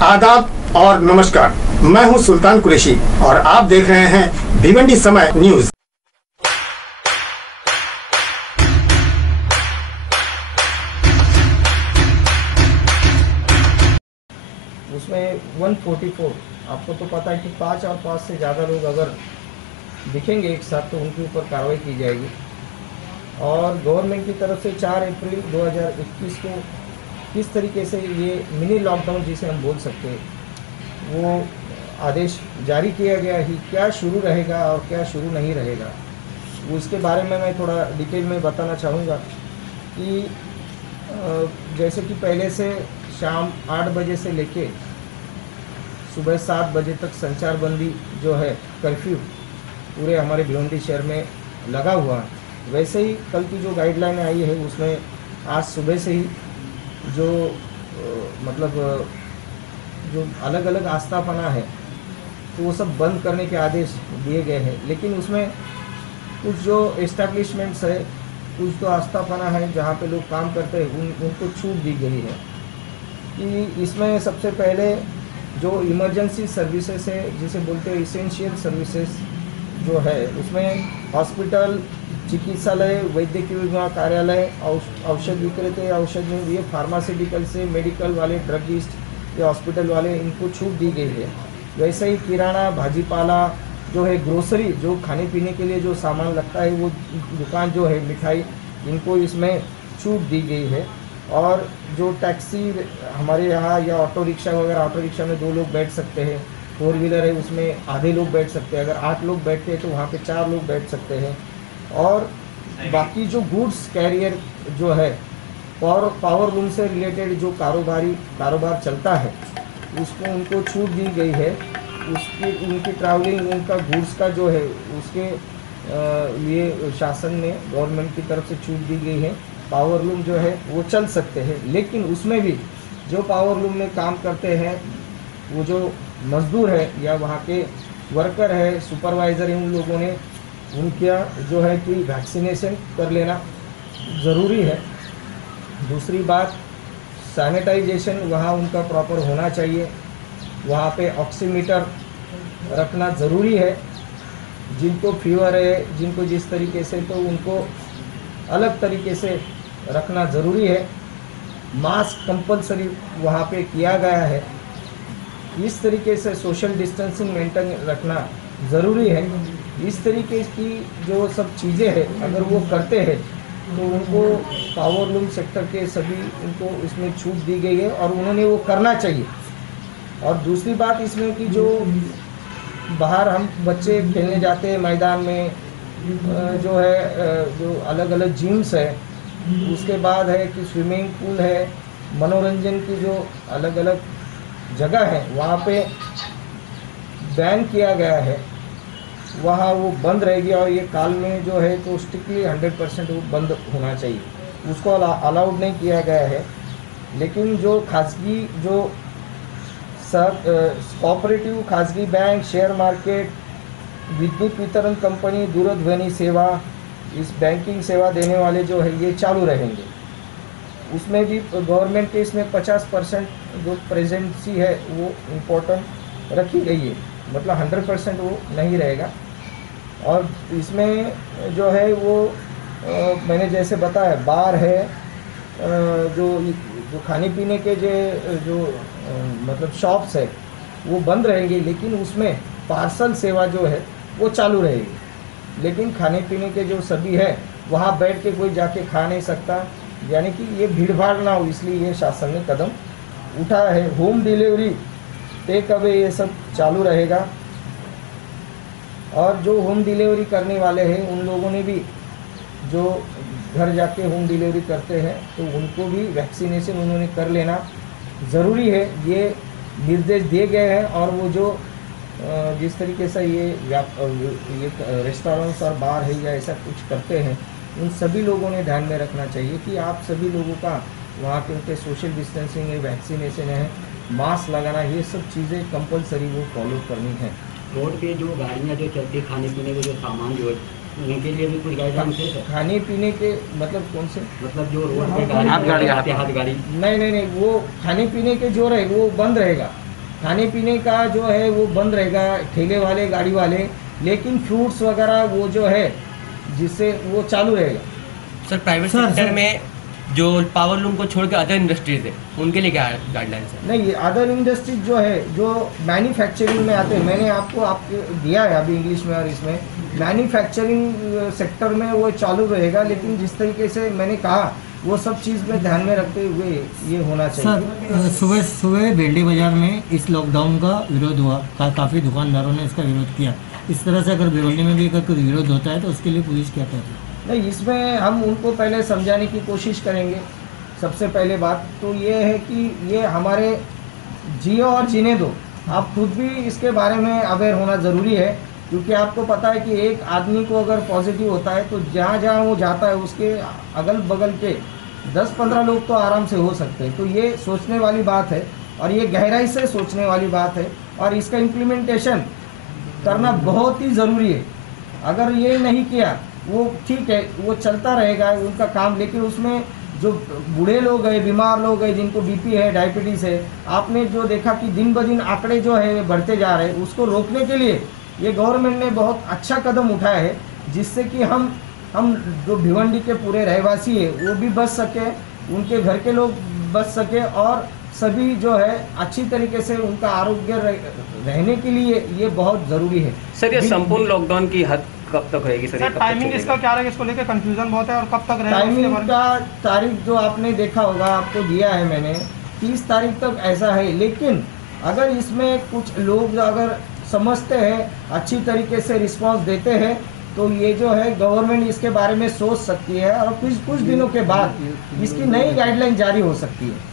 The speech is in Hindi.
आदाब और नमस्कार, मैं हूं सुल्तान कुरैशी और आप देख रहे हैं भिवंडी समय न्यूज। उसमें 144 आपको तो पता है कि 5 और 5 से ज़्यादा लोग अगर दिखेंगे एक साथ तो उनके ऊपर कार्रवाई की जाएगी। और गवर्नमेंट की तरफ से 4 अप्रैल 2021 को किस तरीके से ये मिनी लॉकडाउन जिसे हम बोल सकते हैं वो आदेश जारी किया गया है, क्या शुरू रहेगा और क्या शुरू नहीं रहेगा वो इसके बारे में मैं थोड़ा डिटेल में बताना चाहूँगा। कि जैसे कि पहले से शाम 8 बजे से लेके सुबह 7 बजे तक संचारबंदी जो है, कर्फ्यू पूरे हमारे भिवंडी शहर में लगा हुआ है, वैसे ही कल की जो गाइडलाइन आई है उसमें आज सुबह से ही जो जो अलग अलग आस्थापना है तो वो सब बंद करने के आदेश दिए गए हैं। लेकिन उसमें कुछ जो एस्टेब्लिशमेंट्स है, कुछ तो आस्थापना है जहाँ पे लोग काम करते हैं उनको छूट दी गई है। कि इसमें सबसे पहले जो इमरजेंसी सर्विसेज है जिसे बोलते हैं इसेंशियल सर्विसेज जो है, उसमें हॉस्पिटल, चिकित्सालय, वैद्यकीय विभाग कार्यालय, औषध विक्रेता, औषध में ये फार्मास्यूटिकल से मेडिकल वाले, ड्रगिस्ट या हॉस्पिटल वाले, इनको छूट दी गई है। वैसे ही किराना, भाजीपाला जो है, ग्रोसरी जो खाने पीने के लिए जो सामान लगता है वो दुकान जो है, मिठाई, इनको इसमें छूट दी गई है। और जो टैक्सी हमारे यहाँ या ऑटो रिक्शा वगैरह, ऑटो रिक्शा में 2 लोग बैठ सकते हैं, 4 व्हीलर है उसमें आधे लोग बैठ सकते हैं, अगर 8 लोग बैठते हैं तो वहाँ पे 4 लोग बैठ सकते हैं। और बाकी जो गुड्स कैरियर जो है, पावर लूम से रिलेटेड जो कारोबार चलता है उसको उनको छूट दी गई है। उनकी ट्रैवलिंग, उनका गुड्स का जो है उसके लिए शासन ने, गवर्नमेंट की तरफ से छूट दी गई है। पावर लूम जो है वो चल सकते हैं, लेकिन उसमें भी जो पावर लूम में काम करते हैं वो जो मजदूर है या वहाँ के वर्कर है, सुपरवाइज़र है, उन लोगों ने उनका जो है कि वैक्सीनेशन कर लेना ज़रूरी है। दूसरी बात, सैनिटाइजेशन वहाँ उनका प्रॉपर होना चाहिए, वहाँ पे ऑक्सीमीटर रखना ज़रूरी है। जिनको फीवर है, जिनको जिस तरीके से, तो उनको अलग तरीके से रखना ज़रूरी है। मास्क कंपलसरी वहाँ पे किया गया है। इस तरीके से सोशल डिस्टेंसिंग मेंटेन रखना ज़रूरी है। इस तरीके की जो सब चीज़ें हैं अगर वो करते हैं तो उनको पावर लूम सेक्टर के सभी उनको इसमें छूट दी गई है और उन्होंने वो करना चाहिए। और दूसरी बात इसमें कि जो बाहर हम बच्चे खेलने जाते हैं मैदान में, जो है जो अलग अलग जिम्स है, उसके बाद है कि स्विमिंग पूल है, मनोरंजन की जो अलग अलग जगह है वहाँ पे बैन किया गया है, वहाँ वो बंद रहेगी। और ये काल में जो है तो स्ट्रिक्टली 100% वो बंद होना चाहिए, उसको अलाउड नहीं किया गया है। लेकिन जो खासगी, जो कोऑपरेटिव, खासगी बैंक, शेयर मार्केट, विद्युत वितरण कंपनी, दूरध्वनि सेवा, इस बैंकिंग सेवा देने वाले जो है ये चालू रहेंगे। उसमें भी गवर्नमेंट के इसमें 50% जो प्रेजेंसी है वो इम्पोर्टेंट रखी गई है, मतलब 100% वो नहीं रहेगा। और इसमें जो है वो मैंने जैसे बताया, बार है, जो खाने पीने के जो मतलब शॉप्स है वो बंद रहेंगे, लेकिन उसमें पार्सल सेवा जो है वो चालू रहेगी। लेकिन खाने पीने के जो सभी है वहाँ बैठ के कोई जाके खा नहीं सकता, यानी कि ये भीड़ भाड़ ना हो, इसलिए ये शासन ने कदम उठाया है। होम डिलीवरी, टेक अवे, ये सब चालू रहेगा। और जो होम डिलीवरी करने वाले हैं उन लोगों ने भी, जो घर जाके होम डिलीवरी करते हैं तो उनको भी वैक्सीनेशन उन्होंने कर लेना ज़रूरी है, ये निर्देश दिए गए हैं। और वो जो जिस तरीके से ये रेस्टोरेंट्स और बार है या ऐसा कुछ करते हैं, उन सभी लोगों ने ध्यान में रखना चाहिए कि आप सभी लोगों का वहाँ पे उनके सोशल डिस्टेंसिंग है, वैक्सीनेशन है, मास्क लगाना, ये सब चीज़ें कंपलसरी वो फॉलो करनी है। रोड पे जो गाड़ियाँ जो चलती, खाने पीने के जो सामान जो है उनके लिए भी कुछ गाइडलाइन है सर? खाने पीने के मतलब कौन से, मतलब जो रोड पे गाड़ी, हाथ गाड़ी, नहीं, वो खाने पीने के जो रहे वो बंद रहेगा, खाने पीने का जो है वो बंद रहेगा, ठेले वाले गाड़ी वाले, लेकिन फ्रूट्स वगैरह वो जो है जिससे वो चालू रहेगा। सर प्राइवेट सेक्टर में जो पावर लूम को छोड़ के अदर इंडस्ट्रीज है उनके लिए क्या गाइडलाइंस है? नहीं, ये अदर इंडस्ट्रीज जो है जो मैन्युफैक्चरिंग में आते हैं, मैंने आपको दिया है अभी इंग्लिश में और इसमें, मैन्युफैक्चरिंग सेक्टर में वो चालू रहेगा, लेकिन जिस तरीके से मैंने कहा वो सब चीज़ में ध्यान में रखते हुए ये होना चाहिए। सर सुबह सुबह भेंडी बाजार में इस लॉकडाउन का विरोध हुआ, काफ़ी दुकानदारों ने इसका विरोध किया। इस तरह से अगर भिवंडी में भी अगर कोई विरोध होता है तो उसके लिए पुलिस क्या कहती है? नहीं, इसमें हम उनको पहले समझाने की कोशिश करेंगे। सबसे पहले बात तो ये है कि ये हमारे जियो और जीने दो, आप खुद भी इसके बारे में अवेयर होना ज़रूरी है, क्योंकि आपको पता है कि एक आदमी को अगर पॉजिटिव होता है तो जहाँ जहाँ वो जाता है उसके अगल बगल के 10-15 लोग तो आराम से हो सकते हैं। तो ये सोचने वाली बात है और ये गहराई से सोचने वाली बात है, और इसका इम्प्लीमेंटेशन करना बहुत ही ज़रूरी है। अगर ये नहीं किया, वो ठीक है वो चलता रहेगा उनका काम, लेकिन उसमें जो बूढ़े लोग हैं, बीमार लोग हैं, जिनको बीपी है, डायबिटीज़ है, आपने जो देखा कि दिन ब दिन आंकड़े जो है बढ़ते जा रहे हैं, उसको रोकने के लिए ये गवर्नमेंट ने बहुत अच्छा कदम उठाया है, जिससे कि हम जो भिवंडी के पूरे रहवासी है वो भी बच सके, उनके घर के लोग बच सके, और सभी जो है अच्छी तरीके से उनका आरोग्य रहने के लिए ये बहुत ज़रूरी है। सर ये संपूर्ण लॉकडाउन की हद कब तक रहेगी सर? टाइमिंग इसका क्या रहेगा? इसको लेकर कंफ्यूजन बहुत है, और कब तक रहेगा? टाइमिंग का तारीख जो आपने देखा होगा, आपको दिया है मैंने, 30 तारीख तक ऐसा है, लेकिन अगर इसमें कुछ लोग अगर समझते हैं, अच्छी तरीके से रिस्पांस देते हैं, तो ये जो है गवर्नमेंट इसके बारे में सोच सकती है और कुछ दिनों के बाद इसकी नई गाइडलाइन जारी हो सकती है।